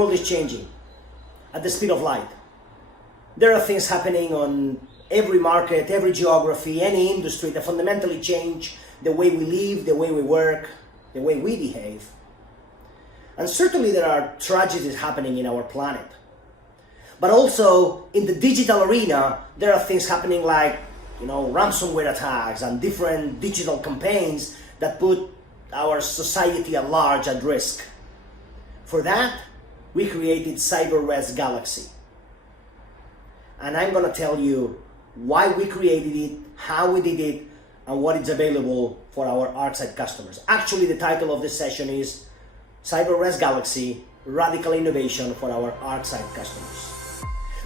world is changing at the speed of light. There are things happening on every market, every geography, any industry that fundamentally change the way we live, the way we work, the way we behave. And certainly there are tragedies happening in our planet. But also in the digital arena, there are things happening like, ransomware attacks and different digital campaigns that put our society at large at risk. For that, we created CyberRes Galaxy. And I'm going to tell you why we created it, how we did it, and what is available for our ArcSight customers. Actually, the title of this session is CyberRes Galaxy, Radical Innovation for our ArcSight customers.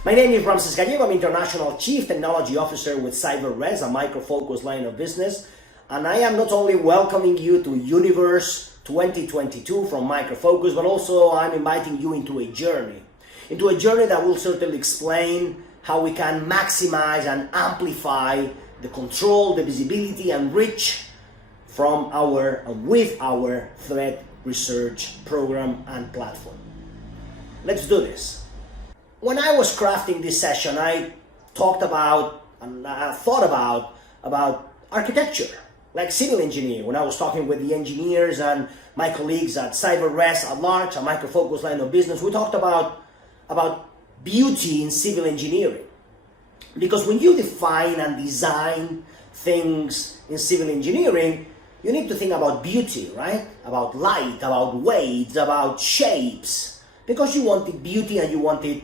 My name is Ramses Gallego. I'm International Chief Technology Officer with CyberRes, a micro-focused line of business. And I am not only welcoming you to Universe 2022 from Micro Focus, but also I'm inviting you into a journey that will certainly explain how we can maximize and amplify the control, the visibility, and reach from with our threat research program and platform. Let's do this. When I was crafting this session, I talked about and I thought about architecture, like civil engineer. When I was talking with the engineers and my colleagues at CyberRes at large, a micro-focused line of business, we talked about beauty in civil engineering. Because when you define and design things in civil engineering, you need to think about beauty, right? About light, about weights, about shapes. Because you want it beauty and you want it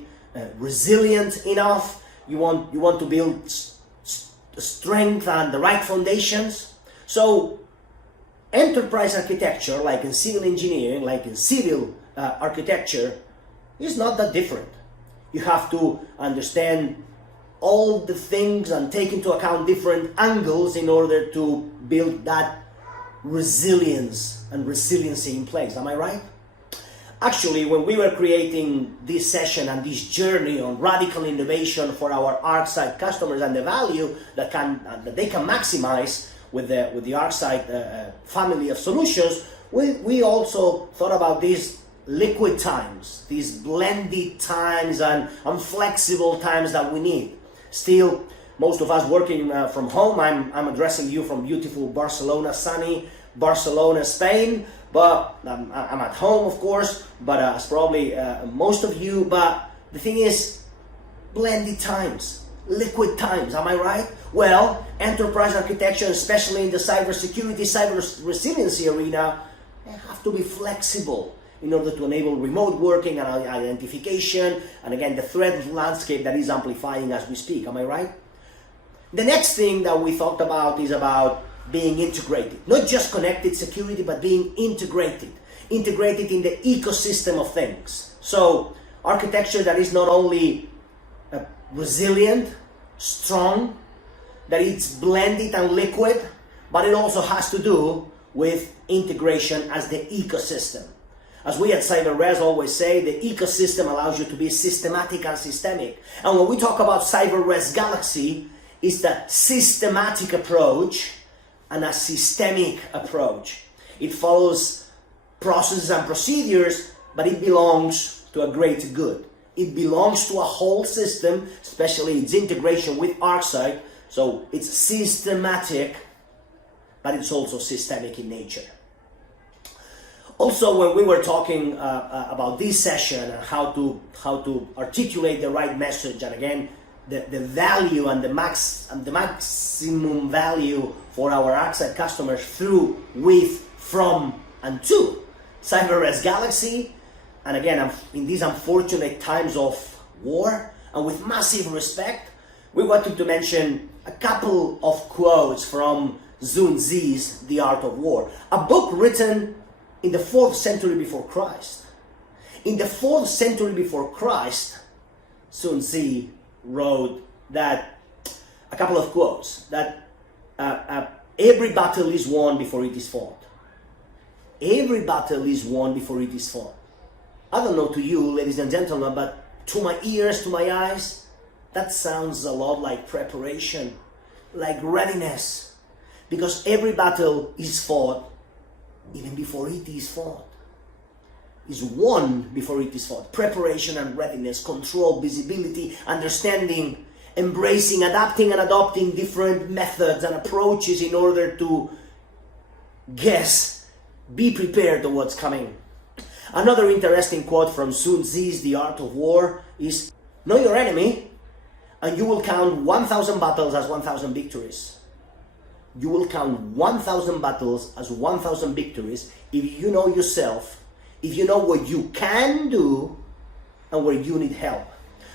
resilient enough. You want to build strength and the right foundations. So enterprise architecture, like in civil engineering, like in civil architecture, is not that different. You have to understand all the things and take into account different angles in order to build that resilience and resiliency in place. Am I right? Actually, when we were creating this session and this journey on radical innovation for our ArcSight customers and the value that they can maximize with the ArcSight family of solutions, we also thought about these liquid times, these blended times and flexible times that we need. Still, most of us working from home. I'm addressing you from beautiful Barcelona, sunny Barcelona, Spain. But I'm at home, of course, but as probably most of you. But the thing is, blended times, liquid times, am I right? Well, enterprise architecture, especially in the cybersecurity, cyber resiliency arena, they have to be flexible in order to enable remote working and identification, and again, the threat landscape that is amplifying as we speak, am I right? The next thing that we thought about is about being integrated. Not just connected security, but being integrated. Integrated in the ecosystem of things. So, architecture that is not only resilient, strong, that it's blended and liquid, but it also has to do with integration as the ecosystem. As we at CyberRes always say, the ecosystem allows you to be systematic and systemic. And when we talk about CyberRes Galaxy, it's the systematic approach and a systemic approach. It follows processes and procedures, but it belongs to a greater good. It belongs to a whole system, especially its integration with ArcSight. So it's systematic, but it's also systemic in nature. Also, when we were talking about this session and how to articulate the right message, and again, the value and the maximum value for our ArcSight customers through, with, from, and to CyberRes Galaxy, and again, in these unfortunate times of war, and with massive respect, we wanted to mention a couple of quotes from Sun Tzu's The Art of War, a book written in the 4th century before Christ. In the 4th century before Christ, Sun Tzu wrote that, a couple of quotes, that every battle is won before it is fought. Every battle is won before it is fought. I don't know to you, ladies and gentlemen, but to my ears, to my eyes, that sounds a lot like preparation, like readiness, because every battle is fought even before it is fought. is won before it is fought. Preparation and readiness, control, visibility, understanding, embracing, adapting and adopting different methods and approaches in order to be prepared to what's coming. Another interesting quote from Sun Tzu's The Art of War is, know your enemy and you will count 1,000 battles as 1,000 victories. You will count 1,000 battles as 1,000 victories if you know yourself, if you know what you can do and where you need help.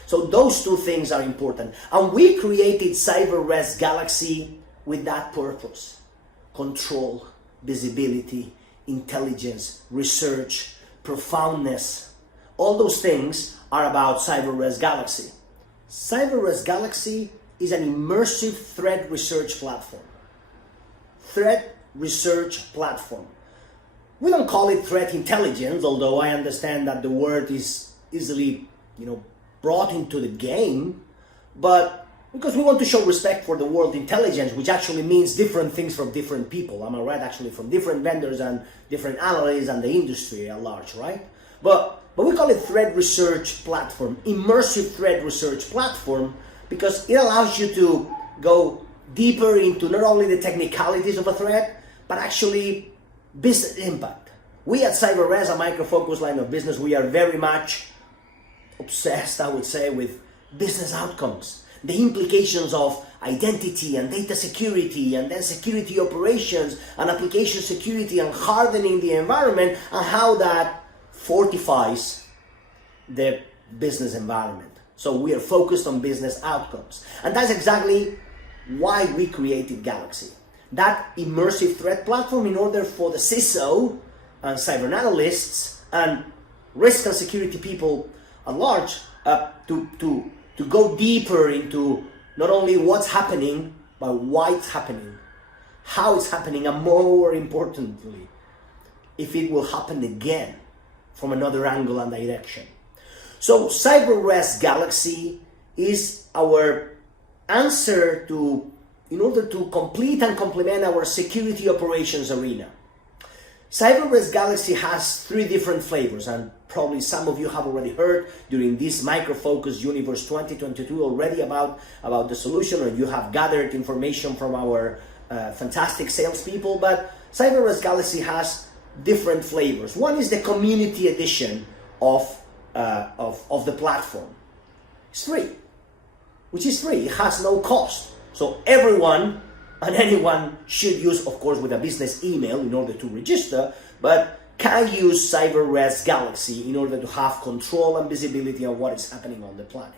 So those two things are important. And we created CyberRes Galaxy with that purpose. Control, visibility, intelligence, research, profoundness. All those things are about CyberRes Galaxy. CyberRes Galaxy is an immersive threat research platform. Threat research platform. We don't call it threat intelligence, although I understand that the word is easily, brought into the game, but because we want to show respect for the word intelligence, which actually means different things from different people. Am I right? Actually, from different vendors and different analysts and the industry at large, right? But we call it threat research platform, immersive threat research platform, because it allows you to go deeper into not only the technicalities of a threat, but actually business impact. We at CyberRes, a micro-focus line of business, we are very much obsessed, I would say, with business outcomes, the implications of identity and data security, and then security operations and application security and hardening the environment, and how that fortifies the business environment. So we are focused on business outcomes. And that's exactly why we created Galaxy. That immersive threat platform in order for the CISO and cyber analysts and risk and security people at large to go deeper into not only what's happening, but why it's happening, how it's happening, and more importantly, if it will happen again from another angle and direction. So CyberRes Galaxy is our answer in order to complete and complement our security operations arena. CyberRes Galaxy has 3 different flavors, and probably some of you have already heard during this Micro-Focus Universe 2022 already about the solution, or you have gathered information from our fantastic salespeople. But CyberRes Galaxy has different flavors. One is the community edition of the platform. It's free, which is free. It has no cost. So everyone and anyone should use, of course, with a business email in order to register, but can use CyberRes Galaxy in order to have control and visibility on what is happening on the planet.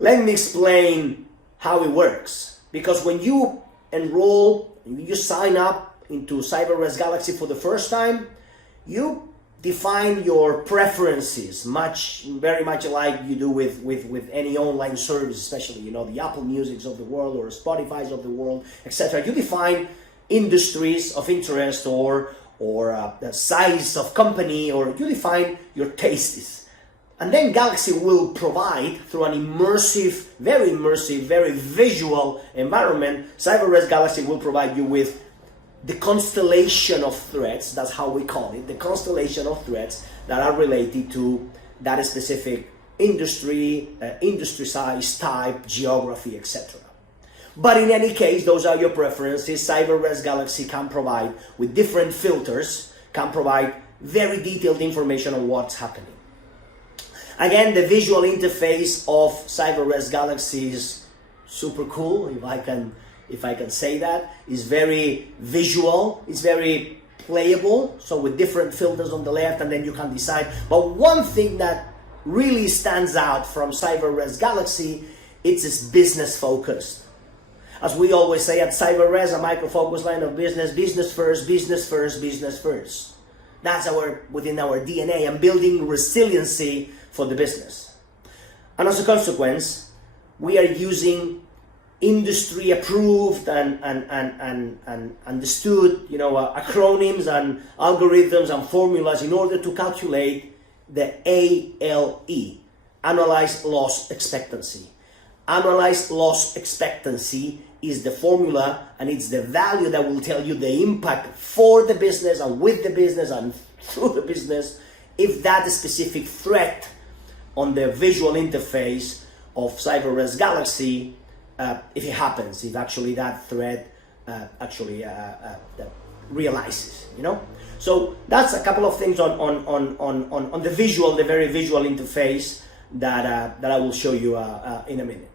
Let me explain how it works. Because when you enroll, you sign up into CyberRes Galaxy for the first time, you define your preferences very much like you do with any online service, especially the Apple Musics of the world or Spotify's of the world, etc. You define industries of interest or the size of company, or you define your tastes. And then Galaxy will provide, through an immersive, very visual environment, CyberRes Galaxy will provide you with the constellation of threats, that's how we call it, the constellation of threats that are related to that specific industry, industry size, type, geography, etc. But in any case, those are your preferences. CyberRes Galaxy can provide, with different filters, can provide very detailed information on what's happening. Again, the visual interface of CyberRes Galaxy is super cool, if I can say that. It's very visual, it's very playable, so with different filters on the left, and then you can decide. But one thing that really stands out from CyberRes Galaxy, it's business focused. As we always say at CyberRes, a micro-focus line of business, business first, business first, business first. That's within our DNA, and building resiliency for the business. And as a consequence, we are using industry approved and understood, acronyms and algorithms and formulas in order to calculate the ALE, annualized loss expectancy. Annualized loss expectancy is the formula, and it's the value that will tell you the impact for the business and with the business and through the business if that specific threat on the visual interface of CyberRes Galaxy, if it happens, if actually that threat realizes, you know. So that's a couple of things on the visual, the very visual interface that I will show you in a minute.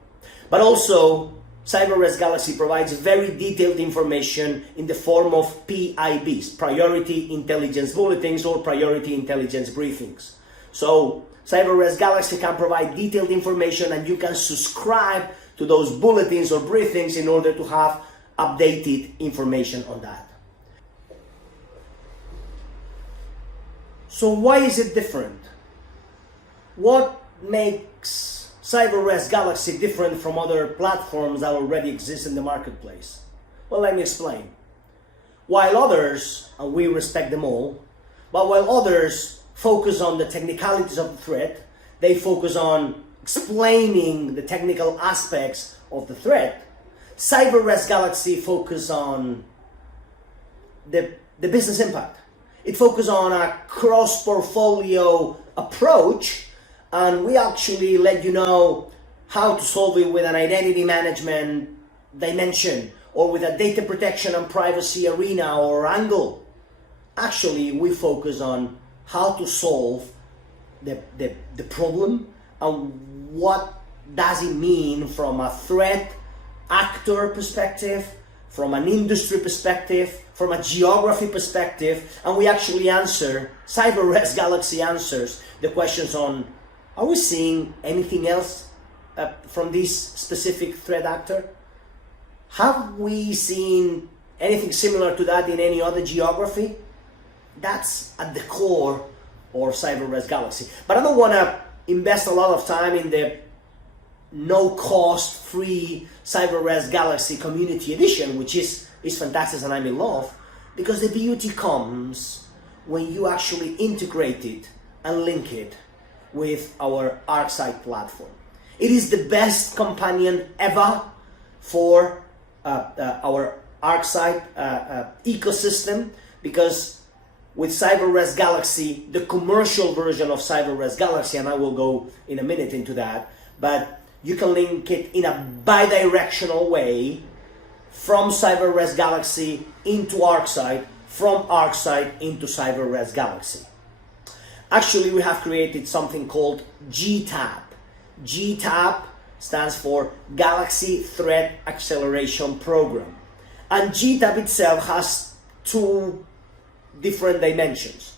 But also, CyberRes Galaxy provides very detailed information in the form of PIBs, Priority Intelligence Bulletins or Priority Intelligence Briefings. So CyberRes Galaxy can provide detailed information, and you can subscribe to those bulletins or briefings in order to have updated information on that. So why is it different? What makes CyberRes Galaxy different from other platforms that already exist in the marketplace? Well, let me explain. While others, and we respect them all, but while others focus on the technicalities of the threat, they focus on explaining the technical aspects of the threat, CyberRes Galaxy focus on the business impact. It focuses on a cross-portfolio approach, and we actually let you know how to solve it with an identity management dimension or with a data protection and privacy arena or angle. Actually, we focus on how to solve the problem and what does it mean from a threat actor perspective, from an industry perspective, from a geography perspective, and we actually answer, CyberRes Galaxy answers the questions on, are we seeing anything else from this specific threat actor? Have we seen anything similar to that in any other geography? That's at the core of CyberRes Galaxy. But I don't want to invest a lot of time in the no-cost, free CyberRes Galaxy Community Edition, which is fantastic and I'm in love, because the beauty comes when you actually integrate it and link it with our ArcSight platform. It is the best companion ever for our ArcSight ecosystem, because with CyberRes Galaxy, the commercial version of CyberRes Galaxy, and I will go in a minute into that, but you can link it in a bidirectional way from CyberRes Galaxy into ArcSight, from ArcSight into CyberRes Galaxy. Actually, we have created something called GTAP. GTAP stands for Galaxy Threat Acceleration Program. And GTAP itself has two different dimensions.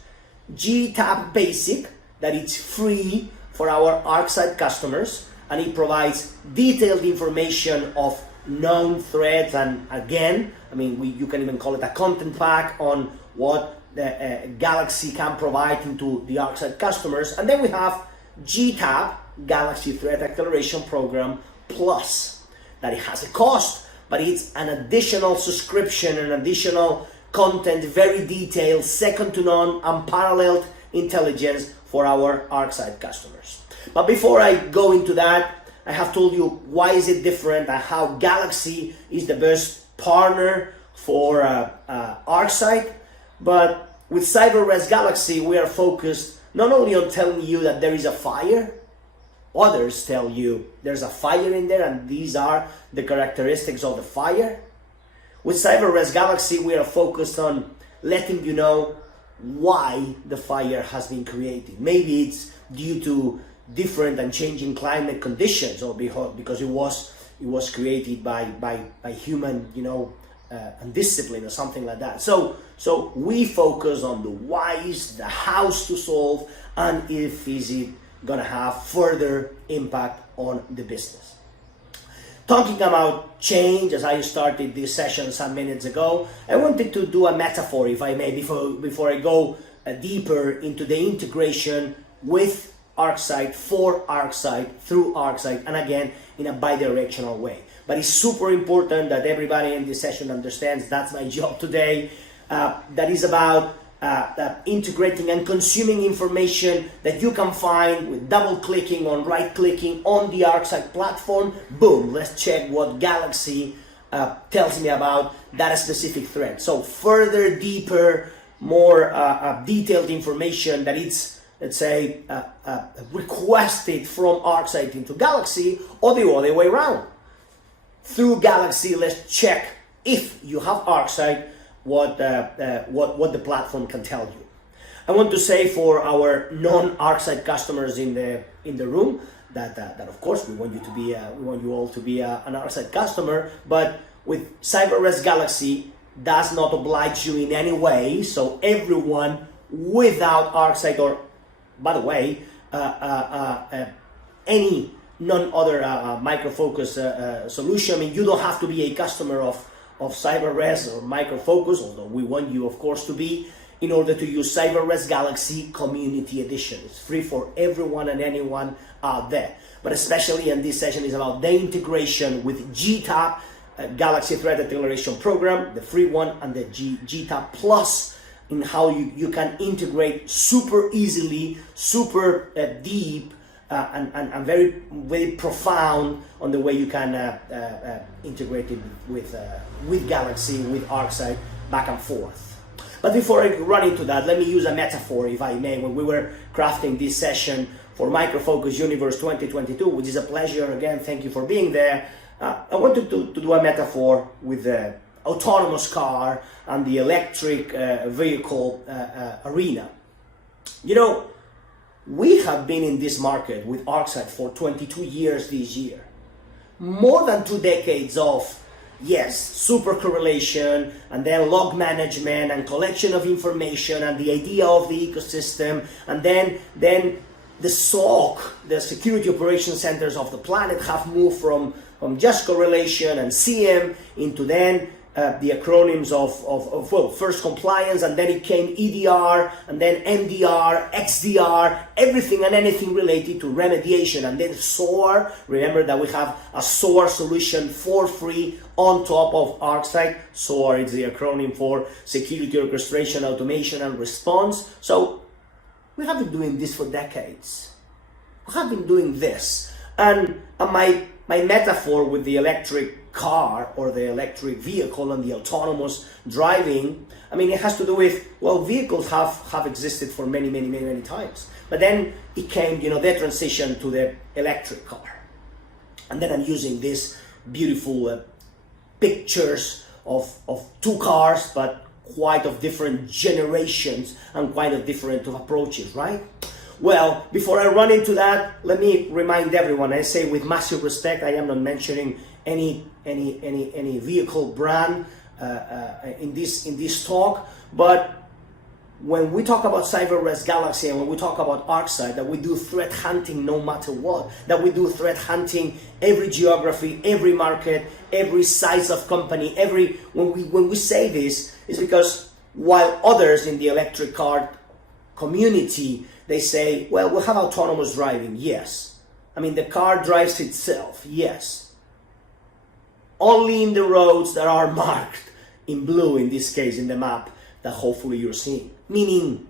GTAP Basic, that it's free for our ArcSight customers, and it provides detailed information of known threats, and again, I mean, you can even call it a content pack on what the Galaxy can provide into the ArcSight customers. And then we have GTAP, Galaxy Threat Acceleration Program Plus, that it has a cost, but it's an additional subscription, an additional content, very detailed, second to none, unparalleled intelligence for our ArcSight customers. But before I go into that, I have told you why is it different and how Galaxy is the best partner for ArcSight. But with CyberRes Galaxy, we are focused not only on telling you that there is a fire, others tell you there's a fire in there and these are the characteristics of the fire. With CyberRes Galaxy, we are focused on letting you know why the fire has been created. Maybe it's due to different and changing climate conditions, or because it was created by human, undiscipline or something like that. So we focus on the whys, the hows to solve, and if is it gonna have further impact on the business. Talking about change, as I started this session some minutes ago, I wanted to do a metaphor, if I may, before I go deeper into the integration with ArcSight, for ArcSight, through ArcSight, and again, in a bidirectional way. But it's super important that everybody in this session understands that's my job today. That is about integrating and consuming information that you can find with double-clicking on right-clicking on the ArcSight platform. Boom, let's check what Galaxy tells me about that specific threat. So further, deeper, more detailed information that it's let's say, requested from ArcSight into Galaxy, or the other way around. Through Galaxy, let's check if you have ArcSight, what the platform can tell you. I want to say for our non-ArcSight customers in the room that of course we want you all to be an ArcSight customer, but with CyberRes Galaxy does not oblige you in any way. So everyone without ArcSight, or by the way, any non-other Micro Focus solution. I mean, you don't have to be a customer of CyberRes or Micro Focus, although we want you, of course, to be, in order to use CyberRes Galaxy Community Edition. It's free for everyone and anyone out there. But especially in this session is about the integration with GTAP, Galaxy Threat Acceleration Program, the free one, and the GTAP Plus, in how you can integrate super easily, super deep, and very, very profound on the way you can integrate it with Galaxy, with ArcSight, back and forth. But before I run into that, let me use a metaphor, if I may. When we were crafting this session for Micro Focus Universe 2022, which is a pleasure, again, thank you for being there, I wanted to do a metaphor with the autonomous car and the electric vehicle arena. You know, we have been in this market with ArcSight for 22 years this year. More than 2 decades of, yes, super correlation, and then log management and collection of information and the idea of the ecosystem, and then the SOC, the security operations centers of the planet, have moved from just correlation and CM into then the acronyms of well, first compliance, and then it came EDR, and then MDR, XDR, everything and anything related to remediation, and then SOAR. Remember that we have a SOAR solution for free on top of ArcSight. SOAR is the acronym for Security Orchestration, Automation, and Response. So we have been doing this for decades. We have been doing this. And my metaphor with the electric car or the electric vehicle and the autonomous driving, I mean, it has to do with, well, vehicles have existed for many times. But then it came, you know, the transition to the electric car. And then I'm using these beautiful pictures of 2 cars, but quite of different generations and quite of different approaches, right? Well, before I run into that, let me remind everyone, I say with massive respect, I am not mentioning any vehicle brand in this talk, but when we talk about CyberRes Galaxy and when we talk about ArcSight, that we do threat hunting no matter what, that we do threat hunting every geography, every market, every size of company, when we say this, is because while others in the electric car community, they say, well, we'll have autonomous driving, yes. I mean, the car drives itself, yes. Only in the roads that are marked in blue, in this case, in the map that hopefully you're seeing. Meaning,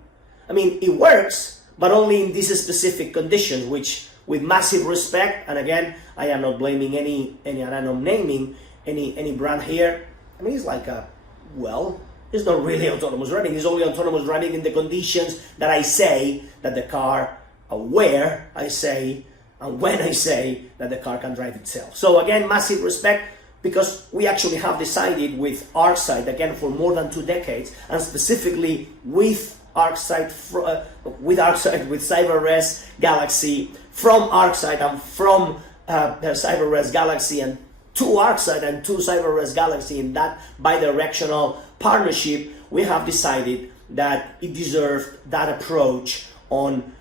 I mean, it works, but only in these specific conditions, which, with massive respect, and again, I am not blaming any and I'm not naming any brand here. I mean, it's like well, it's not really autonomous driving. It's only autonomous driving in the conditions that I say that the car, where I say, and when I say that the car can drive itself. So again, massive respect, because we actually have decided with ArcSight, again, for more than 2 decades, and specifically with ArcSight, with CyberRes Galaxy, from ArcSight and from CyberRes Galaxy, and to ArcSight and to CyberRes Galaxy, in that bidirectional partnership, we have decided that it deserved that approach on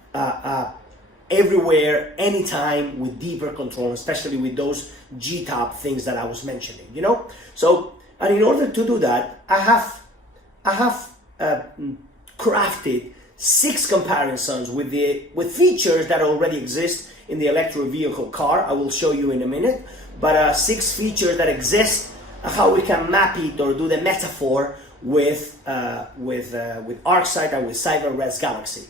everywhere, anytime, with deeper control, especially with those GTAP things that I was mentioning, you know? So, and in order to do that, I have crafted 6 comparisons with features that already exist in the electric vehicle car. I will show you in a minute, but 6 features that exist, how we can map it or do the metaphor with ArcSight and with CyberRes Galaxy.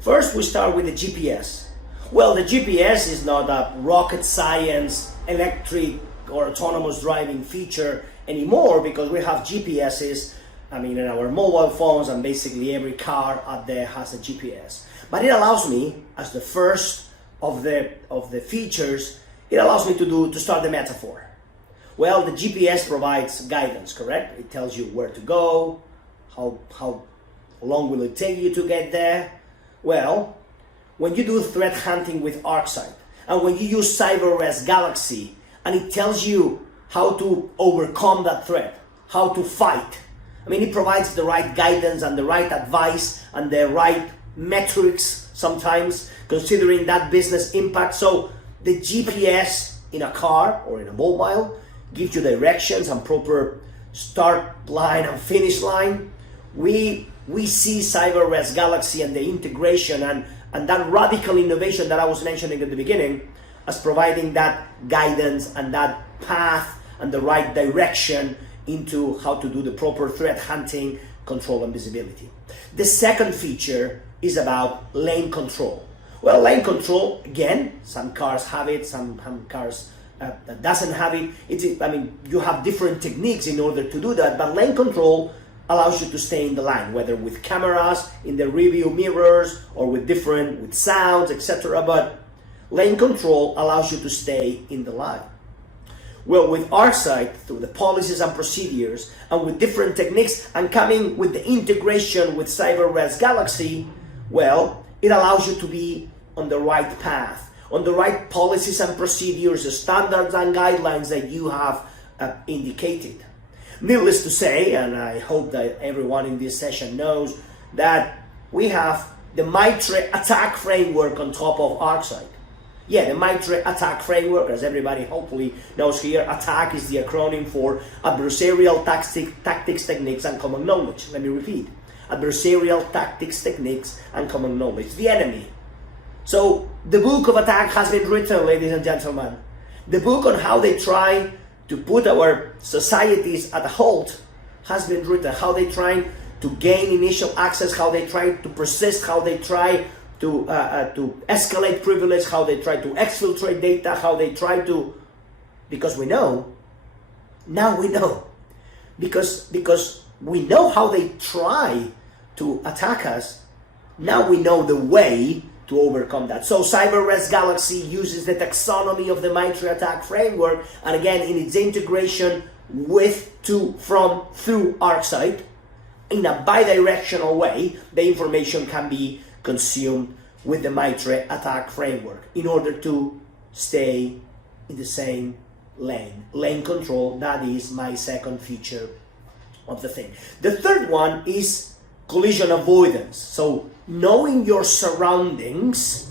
First, we start with the GPS. Well, the GPS is not a rocket science, electric or autonomous driving feature anymore, because we have GPSs, I mean, in our mobile phones, and basically every car out there has a GPS. But it allows me, as the first of the features, it allows me to start the metaphor. Well, the GPS provides guidance, correct? It tells you where to go, how long will it take you to get there. Well, when you do threat hunting with ArcSight, and when you use CyberRes Galaxy, and it tells you how to overcome that threat, how to fight. I mean, it provides the right guidance and the right advice and the right metrics sometimes, considering that business impact. So the GPS in a car or in a mobile gives you directions and proper start line and finish line. We see CyberRes Galaxy and the integration and that radical innovation that I was mentioning at the beginning as providing that guidance and that path and the right direction into how to do the proper threat hunting, control, and visibility. The second feature is about lane control. Well, lane control, again, some cars have it, some cars that doesn't have it. You have different techniques in order to do that, but lane control allows you to stay in the line, whether with cameras in the review mirrors or with sounds, etc. But lane control allows you to stay in the line. Well, with ArcSight, through the policies and procedures, and with different techniques, and coming with the integration with CyberRes Galaxy, well, it allows you to be on the right path, on the right policies and procedures, the standards and guidelines that you have indicated. Needless to say, and I hope that everyone in this session knows, that we have the MITRE attack framework on top of ArcSight. Yeah, the MITRE attack framework, as everybody hopefully knows here, attack is the acronym for adversarial tactics, techniques, and common knowledge. Let me repeat. Adversarial tactics, techniques, and common knowledge. The enemy. So the book of attack has been written, ladies and gentlemen. The book on how they try to put our societies at a halt has been written. How they try to gain initial access, how they try to persist, how they try to escalate privilege, how they try to exfiltrate data, how they try to, because we know, now we know, because we know how they try to attack us, now we know the way to overcome that. So CyberRes Galaxy uses the taxonomy of the MITRE attack framework, and again in its integration through ArcSight, in a bi-directional way, the information can be consumed with the MITRE attack framework in order to stay in the same lane. Lane control, that is my second feature of the thing. The third one is collision avoidance. So knowing your surroundings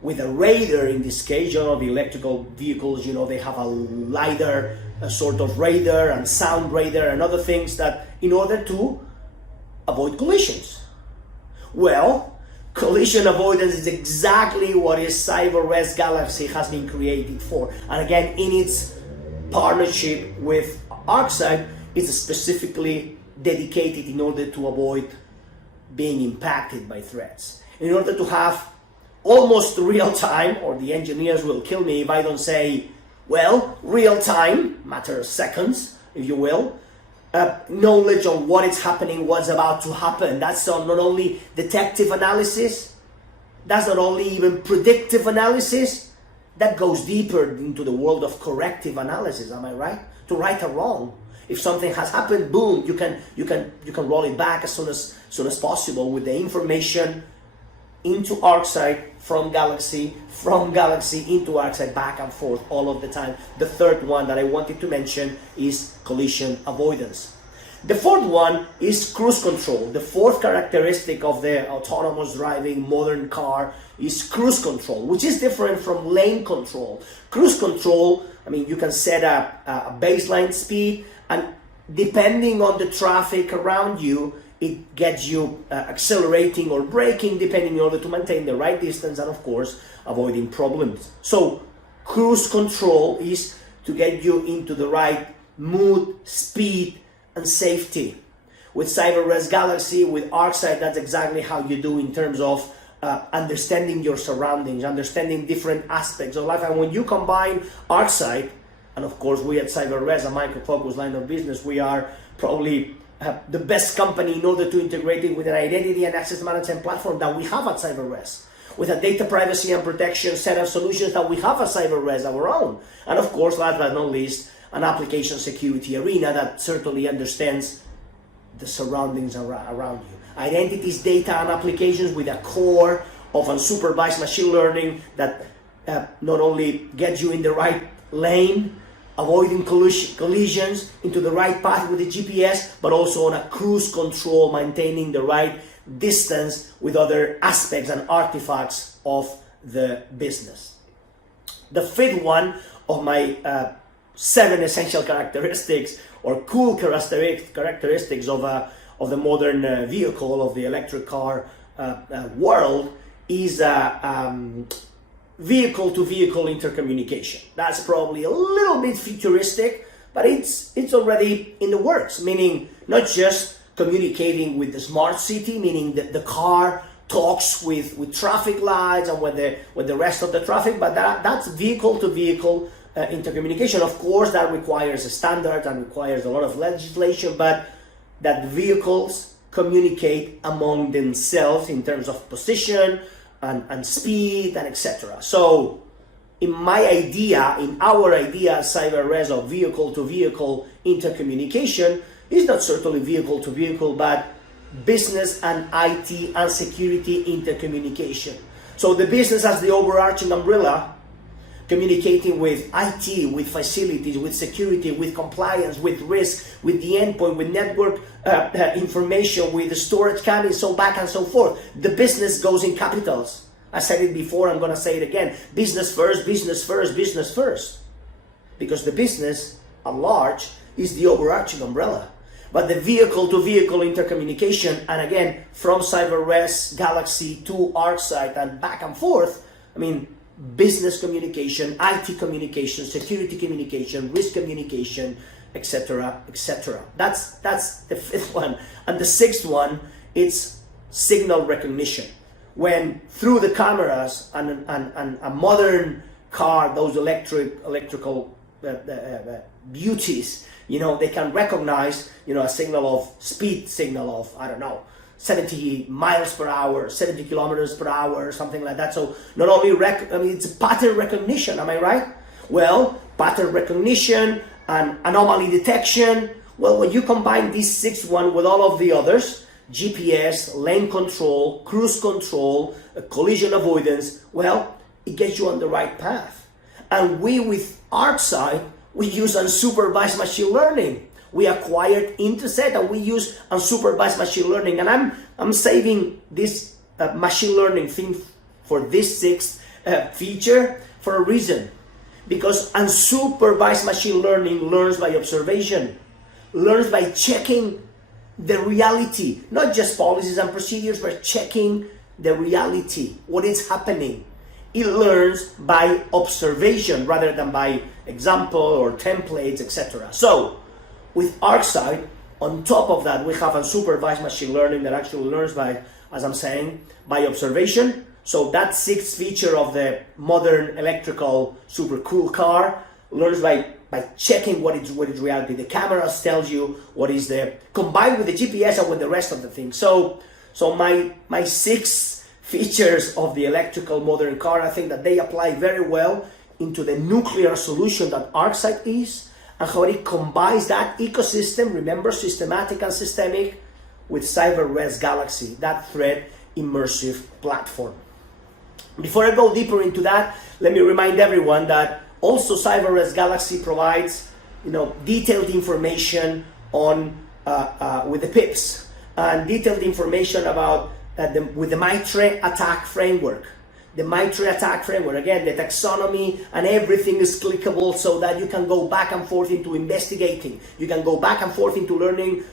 with a radar, in this case, the electrical vehicles, they have a LiDAR, a sort of radar and sound radar and other things that in order to avoid collisions. Well, collision avoidance is exactly what is CyberRes Galaxy has been created for. And again, in its partnership with ArcSight, it's specifically dedicated in order to avoid being impacted by threats. In order to have almost real time, or the engineers will kill me if I don't say, well, real time, matter of seconds, if you will, knowledge on what is happening, what's about to happen. That's not only detective analysis, that's not only even predictive analysis, that goes deeper into the world of corrective analysis, am I right? To right or wrong. If something has happened, boom, you can roll it back as soon as possible with the information into ArcSight from Galaxy into ArcSight, back and forth all of the time. The third one that I wanted to mention is collision avoidance. The fourth one is cruise control. The fourth characteristic of the autonomous driving modern car is cruise control, which is different from lane control. Cruise control, you can set a baseline speed, and depending on the traffic around you, it gets you accelerating or braking, depending in order to maintain the right distance and, of course, avoiding problems. So cruise control is to get you into the right mood, speed, and safety. With CyberRes Galaxy, with ArcSight, that's exactly how you do in terms of understanding your surroundings, understanding different aspects of life. And when you combine ArcSight, and of course we at CyberRes, a micro-focused line of business, we are probably the best company in order to integrate it with an identity and access management platform that we have at CyberRes, with a data privacy and protection set of solutions that we have at CyberRes, our own. And of course, last but not least, an application security arena that certainly understands the surroundings around you. Identities, data, and applications with a core of unsupervised machine learning that not only gets you in the right lane, avoiding collisions, into the right path with the GPS, but also on a cruise control, maintaining the right distance with other aspects and artifacts of the business. The fifth one of my 7 essential characteristics or cool characteristics of the modern vehicle, of the electric car world, is vehicle-to-vehicle intercommunication. That's probably a little bit futuristic, but it's already in the works, meaning not just communicating with the smart city, meaning that the car talks with traffic lights and with the rest of the traffic, but that's vehicle-to-vehicle intercommunication. Of course, that requires a standard and requires a lot of legislation, but that vehicles communicate among themselves in terms of position and speed and etc. So in our idea at CyberRes of vehicle-to-vehicle intercommunication is not certainly vehicle-to-vehicle, but business and IT and security intercommunication. So the business has the overarching umbrella, communicating with IT, with facilities, with security, with compliance, with risk, with the endpoint, with network information, with the storage cabin, so back and so forth. The business goes in capitals. I said it before, I'm going to say it again. Business first, business first, business first. Because the business at large is the overarching umbrella. But the vehicle-to-vehicle intercommunication, and again, from CyberRes Galaxy to ArcSight and back and forth, I mean, business communication, IT communication, security communication, risk communication, etc., etc. That's the fifth one. And the sixth one, it's signal recognition. When through the cameras and a modern car, those electrical beauties, you know, they can recognize, you know, a signal of speed, signal of, I don't know, 70 miles per hour, 70 kilometers per hour, something like that. So not only it's pattern recognition, am I right? Well, pattern recognition and anomaly detection. Well, when you combine these 6 one with all of the others, GPS, lane control, cruise control, collision avoidance, well, it gets you on the right path. And we, with ArcSight, we use unsupervised machine learning. We acquired Intercept and we use unsupervised machine learning. And I'm saving this machine learning thing for this 6th feature for a reason. Because unsupervised machine learning learns by observation, learns by checking the reality, not just policies and procedures, but checking the reality, what is happening. It learns by observation rather than by example or templates, etc. So with ArcSight, on top of that, we have unsupervised machine learning that actually learns by, as I'm saying, by observation. So that 6th feature of the modern electrical super cool car learns by checking what is reality. The cameras tells you what is there, combined with the GPS and with the rest of the things. So my 6 features of the electrical modern car, I think that they apply very well into the nuclear solution that ArcSight is, and how it combines that ecosystem, remember, systematic and systemic, with CyberRes Galaxy, that threat immersive platform. Before I go deeper into that, let me remind everyone that also CyberRes Galaxy provides, detailed information on with the PIPs and detailed information about with the MITRE attack framework. The MITRE attack framework, again, the taxonomy and everything is clickable so that you can go back and forth into investigating. You can go back and forth into learning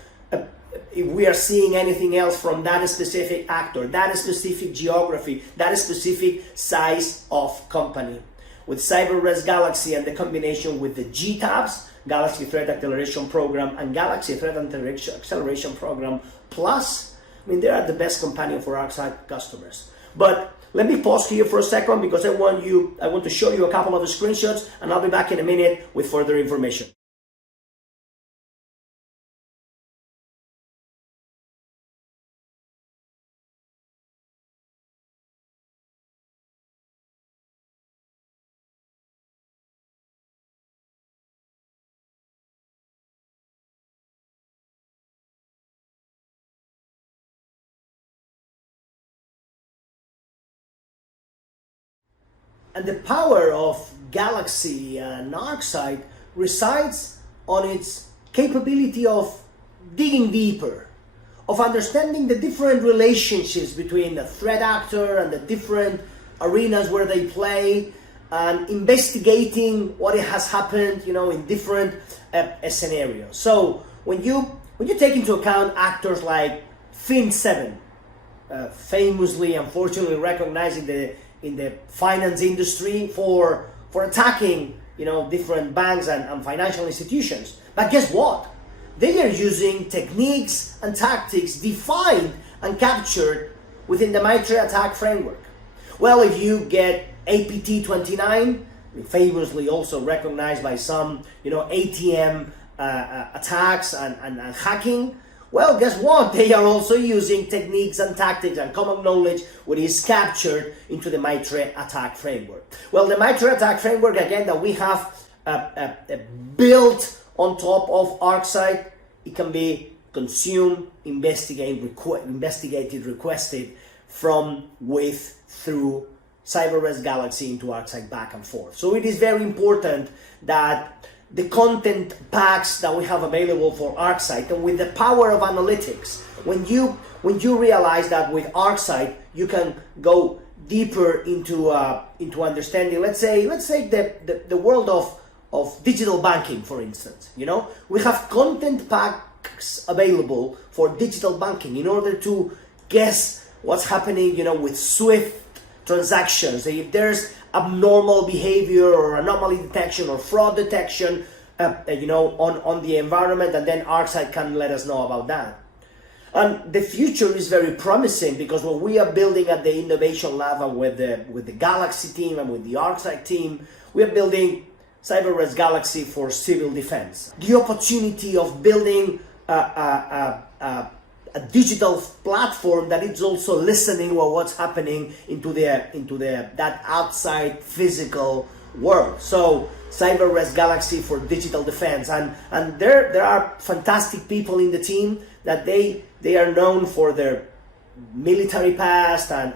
if we are seeing anything else from that specific actor, that specific geography, that specific size of company. With CyberRes Galaxy and the combination with the GTABs, Galaxy Threat Acceleration Program and Galaxy Threat Acceleration Program Plus, they are the best companion for ArcSight customers. But let me pause here for a second because I want to show you a couple of screenshots, and I'll be back in a minute with further information. And the power of Galaxy and ArcSight resides on its capability of digging deeper, of understanding the different relationships between the threat actor and the different arenas where they play, and investigating what has happened, in different scenarios. So when you take into account actors like Fin7, famously, unfortunately recognized in the finance industry for attacking, different banks and financial institutions. But guess what? They are using techniques and tactics defined and captured within the MITRE attack framework. Well, if you get APT-29, famously also recognized by some, ATM attacks and hacking, well, guess what? They are also using techniques and tactics and common knowledge which is captured into the MITRE attack framework. Well, the MITRE attack framework, again, that we have built on top of ArcSight, it can be consumed, investigated, requested from, with, through CyberRes Galaxy into ArcSight back and forth. So it is very important that the content packs that we have available for ArcSight, and with the power of analytics, when you realize that with ArcSight you can go deeper into understanding, let's say the world of digital banking, for instance. We have content packs available for digital banking in order to guess what's happening, with SWIFT transactions, if there's abnormal behavior or anomaly detection or fraud detection, on the environment, and then ArcSight can let us know about that. And the future is very promising, because what we are building at the Innovation Lab and with the Galaxy team and with the ArcSight team, we are building CyberRes Galaxy for civil defense. The opportunity of building a digital platform that is also listening to what's happening into that outside physical world. So CyberRes Galaxy for digital defense, and there are fantastic people in the team that they are known for their military past and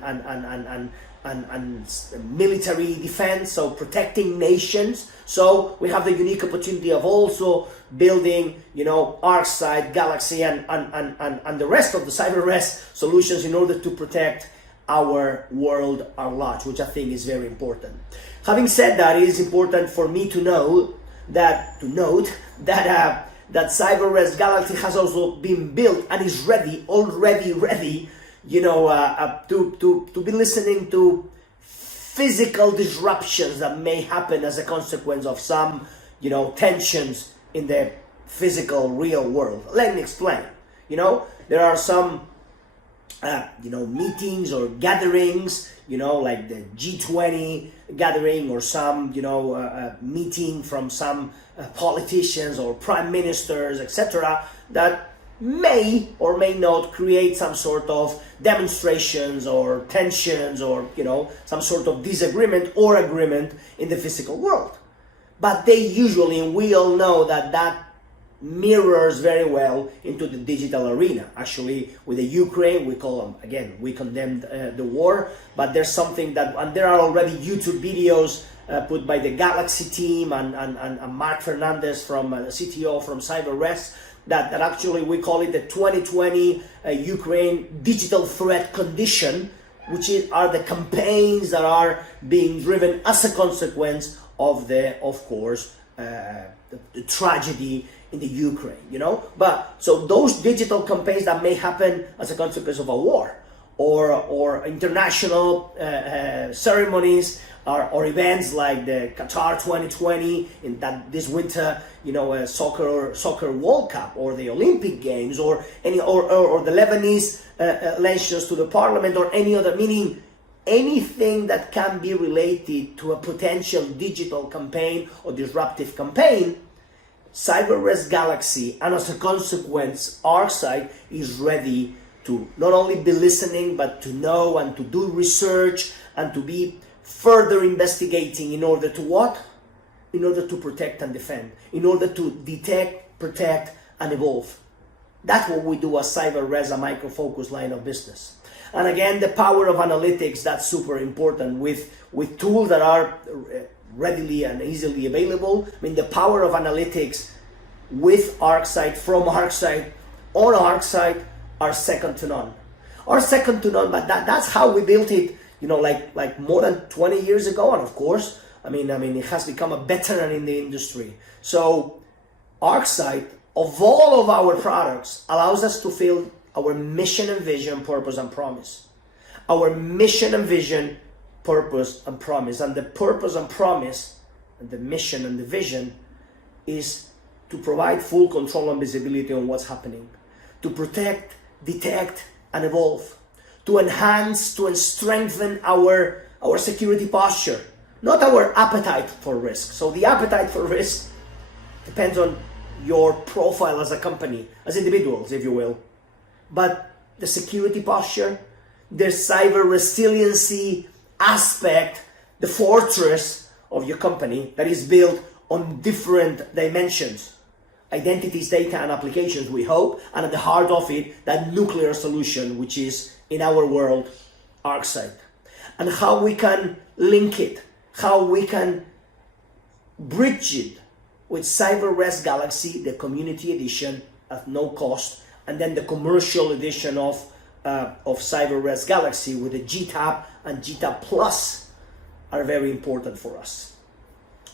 military defense, so protecting nations. So we have the unique opportunity of also building, ArcSight, Galaxy, and the rest of the CyberRes solutions in order to protect our world at large, which I think is very important. Having said that, it is important for me to note that CyberRes Galaxy has also been built and is already ready, to be listening to physical disruptions that may happen as a consequence of some, tensions in the physical real world. Let me explain. There are some, meetings or gatherings, like the G20 gathering, or some, meeting from some politicians or prime ministers, etc., that may or may not create some sort of demonstrations or tensions or some sort of disagreement or agreement in the physical world. But they usually, and we all know that mirrors very well into the digital arena. Actually, with the Ukraine, we condemned the war, but there's something and there are already YouTube videos put by the Galaxy team and Mark Fernandez from CTO from CyberRes, that actually we call it the 2020 Ukraine digital threat condition, which are the campaigns that are being driven as a consequence of the tragedy in the Ukraine, But so those digital campaigns that may happen as a consequence of a war, or international ceremonies, or events like the Qatar 2020 in this winter, soccer World Cup, or the Olympic Games, or the Lebanese elections to the parliament, or any other, meaning anything that can be related to a potential digital campaign or disruptive campaign. CyberRes Galaxy, and as a consequence, ArcSight, is ready to not only be listening, but to know and to do research and to be further investigating in order to what? In order to protect and defend, in order to detect, protect, and evolve. That's what we do as CyberRes, a micro-focus line of business. And again, the power of analytics, that's super important with tools that are readily and easily available. I mean, the power of analytics with ArcSight, from ArcSight, on ArcSight are second to none. Are second to none, but that's how we built it, you know, like more than 20 years ago. And of course, I mean, it has become a veteran in the industry. So ArcSight, of all of our products, allows us to feel our mission and vision, purpose and promise. Our mission and vision, purpose and promise. And the purpose and promise, and the mission and the vision, is to provide full control and visibility on what's happening, to protect, detect, and evolve, to enhance, to strengthen our security posture, not our appetite for risk. So the appetite for risk depends on your profile as a company, as individuals, if you will. But the security posture, the cyber resiliency aspect, the fortress of your company that is built on different dimensions, identities, data, and applications, we hope, and at the heart of it, that nuclear solution, which is, in our world, ArcSight. And how we can link it, how we can bridge it with CyberRes Galaxy, the community edition at no cost, and then the commercial edition of CyberRes Galaxy with the GTAP and GTAP Plus are very important for us.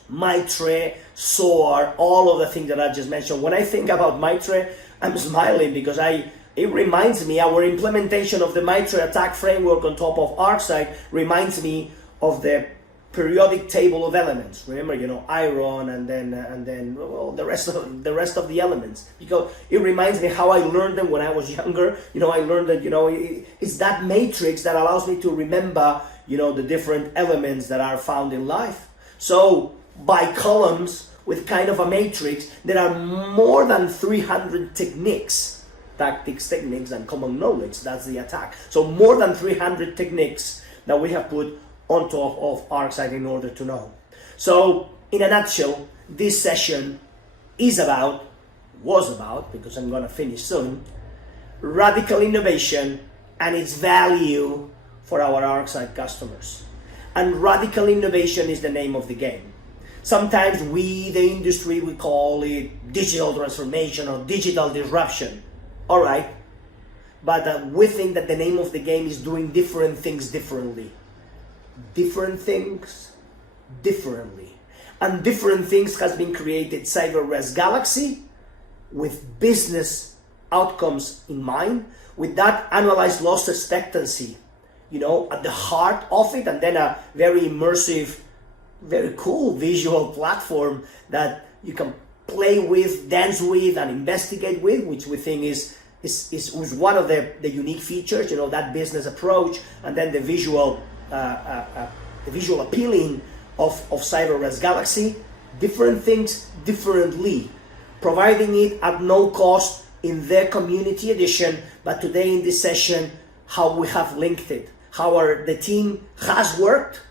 MITRE, SOAR, all of the things that I just mentioned. When I think about MITRE, I'm smiling because it reminds me, our implementation of the MITRE attack framework on top of ArcSight reminds me of the periodic table of elements. Remember, you know, iron and then well, the rest of the elements, because it reminds me how I learned them when I was younger. You know, I learned that, you know, it's that matrix that allows me to remember, you know, the different elements that are found in life. So by columns with kind of a matrix, there are more than 300 techniques, tactics, techniques, and common knowledge. That's the attack. So more than 300 techniques that we have put on top of ArcSight in order to know. So in a nutshell, this session was about, because I'm gonna finish soon, radical innovation and its value for our ArcSight customers. And radical innovation is the name of the game. Sometimes we, the industry, we call it digital transformation or digital disruption. All right, but we think that the name of the game is doing different things differently. Different things differently. And different things has been created CyberRes Galaxy with business outcomes in mind, with that annualized loss expectancy, you know, at the heart of it, and then a very immersive, very cool visual platform that you can play with, dance with, and investigate with, which we think is one of the unique features, you know, that business approach, and then the visual appealing of CyberRes Galaxy. Different things differently, providing it at no cost in their community edition. But today in this session, how we have linked it, how the team has worked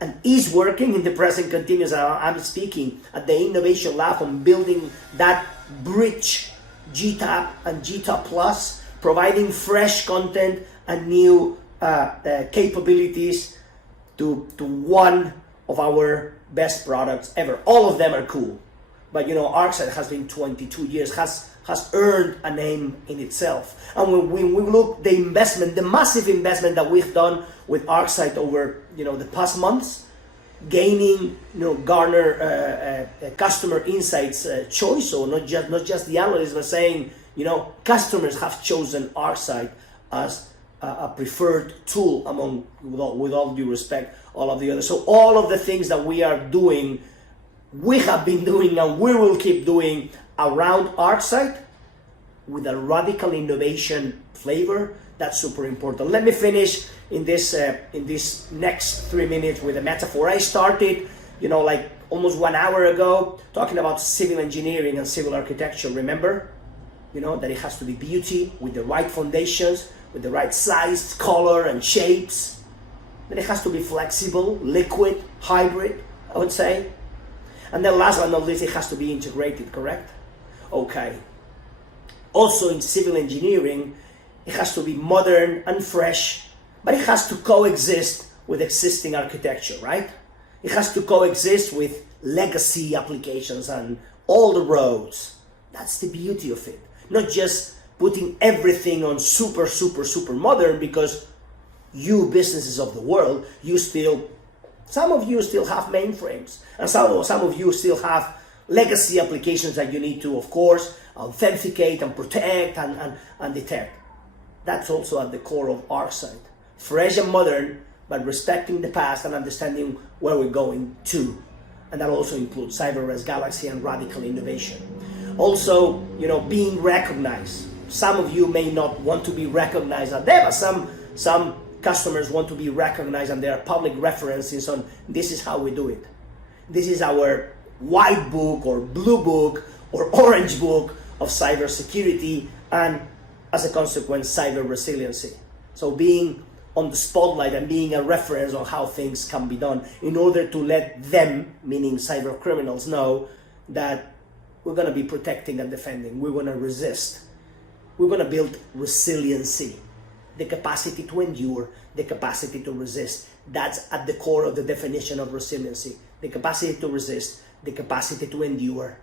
and is working in the present continuous. I'm speaking at the Innovation Lab on building that bridge, GTAP and GTAP Plus, providing fresh content and new capabilities to one of our best products ever. All of them are cool, but you know, ArcSight has been 22 years, has earned a name in itself. And when we look the investment, the massive investment that we've done with ArcSight over, you know, the past months, gaining, you know, garner customer insights choice, or not just the analysts, but saying, you know, customers have chosen ArcSight as a preferred tool among, with all due respect, all of the others. So all of the things that we are doing, we have been doing, and we will keep doing around ArcSight with a radical innovation flavor. That's super important. Let me finish in this next 3 minutes with a metaphor. I started, you know, like almost 1 hour ago, talking about civil engineering and civil architecture. Remember, you know, that it has to be beauty with the right foundations, with the right size, color, and shapes. Then it has to be flexible, liquid, hybrid, I would say. And then last but not least, it has to be integrated, correct? Okay. Also in civil engineering, it has to be modern and fresh, but it has to coexist with existing architecture, right? It has to coexist with legacy applications and all the roads. That's the beauty of it. Not just putting everything on super modern, because you businesses of the world, some of you still have mainframes, and some of you still have legacy applications that you need to, of course, authenticate and protect and detect. That's also at the core of ArcSight. Fresh and modern, but respecting the past and understanding where we're going to. And that also includes CyberRes Galaxy and radical innovation. Also, being recognized. Some of you may not want to be recognized at them, but some customers want to be recognized, and there are public references on this is how we do it. This is our white book or blue book or orange book of cybersecurity, and as a consequence, cyber resiliency. So being on the spotlight and being a reference on how things can be done in order to let them, meaning cyber criminals, know that we're going to be protecting and defending. We're going to resist. We're going to build resiliency, the capacity to endure, the capacity to resist. That's at the core of the definition of resiliency. The capacity to resist, the capacity to endure,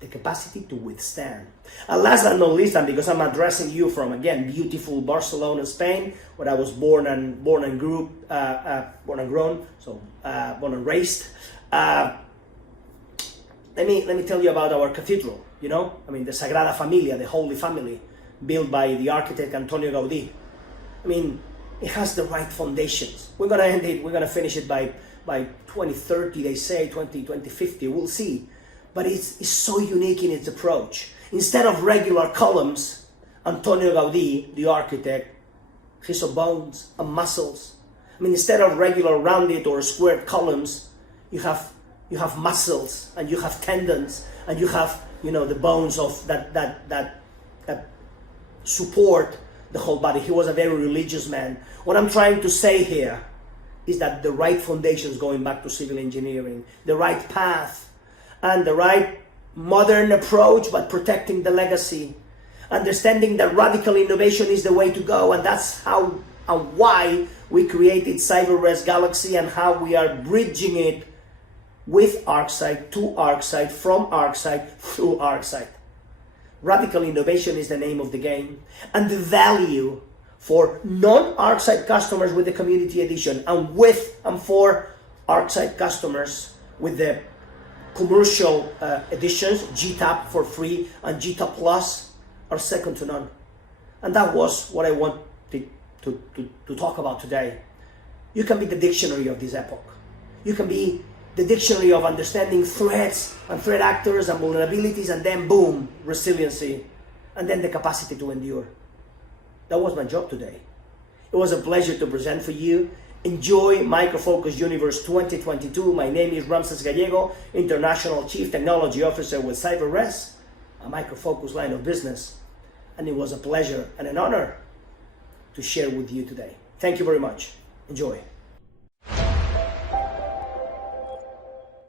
the capacity to withstand. And last but not least, and because I'm addressing you from, again, beautiful Barcelona, Spain, where I was born and raised. Let me tell you about our cathedral. The Sagrada Familia, the Holy Family, built by the architect Antonio Gaudí. It has the right foundations. We're gonna end it. We're gonna finish it by 2030. They say 2050. We'll see. But it's so unique in its approach. Instead of regular columns, Antonio Gaudí, the architect, he saw bones and muscles. Instead of regular rounded or squared columns, you have muscles, and you have tendons, and you have the bones of that support the whole body. He was a very religious man. What I'm trying to say here is that the right foundations, going back to civil engineering, the right path, and the right modern approach, but protecting the legacy, understanding that radical innovation is the way to go, and that's how and why we created CyberRes Galaxy, and how we are bridging it with ArcSight, to ArcSight, from ArcSight, through ArcSight. Radical innovation is the name of the game, and the value for non-ArcSight customers with the Community Edition, and with and for ArcSight customers with the commercial editions, GTAP for free and GTAP Plus, are second to none. And that was what I wanted to talk about today. You can be the dictionary of this epoch. You can be the dictionary of understanding threats and threat actors and vulnerabilities, and then boom, resiliency, and then the capacity to endure. That was my job today. It was a pleasure to present for you. Enjoy Micro Focus Universe 2022. My name is Ramses Gallego, International Chief Technology Officer with CyberRes, a Micro Focus line of business. And it was a pleasure and an honor to share with you today. Thank you very much. Enjoy.